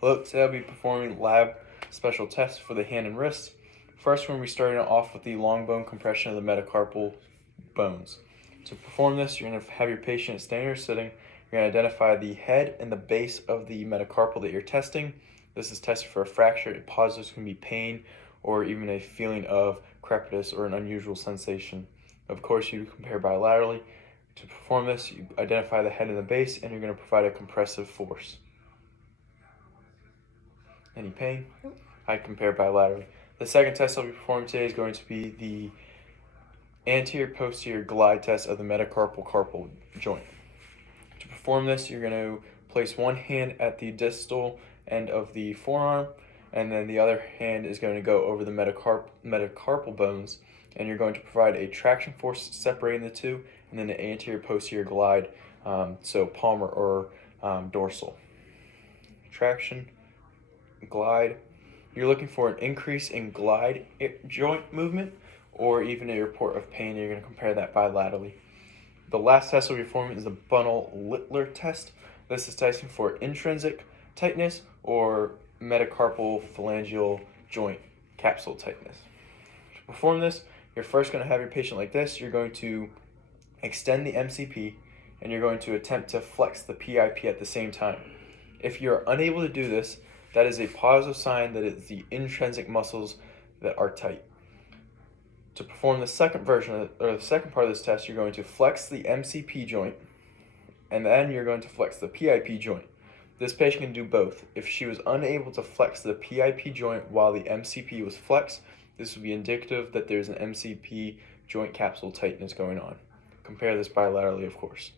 Hello, today I'll be performing lab special tests for the hand and wrist. First, we're going to be starting off with the long bone compression of the metacarpal bones. To perform this, you're going to have your patient standing or sitting. You're going to identify the head and the base of the metacarpal that you're testing. This is tested for a fracture. It positives can be pain or even a feeling of crepitus or an unusual sensation. Of course, you compare bilaterally. To perform this, you identify the head and the base, and you're going to provide a compressive force. Any pain? I compare bilaterally. The second test I'll be performing today is going to be the anterior posterior glide test of the metacarpal carpal joint. To perform this, you're going to place one hand at the distal end of the forearm, and then the other hand is going to go over the metacarpal bones, and you're going to provide a traction force separating the two, and then an anterior posterior glide, so palmar or dorsal. Traction, glide. You're looking for an increase in glide joint movement or even a report of pain. You're going to compare that bilaterally. The last test we'll be performing is the Buntle-Littler test. This is testing for intrinsic tightness or metacarpal phalangeal joint capsule tightness. To perform this, you're first going to have your patient like this. You're going to extend the MCP and you're going to attempt to flex the PIP at the same time. If you're unable to do this, that is a positive sign that it's the intrinsic muscles that are tight. To perform the second version, or the second part of this test, you're going to flex the MCP joint, and then you're going to flex the PIP joint. This patient can do both. If she was unable to flex the PIP joint while the MCP was flexed, this would be indicative that there's an MCP joint capsule tightness going on. Compare this bilaterally, of course.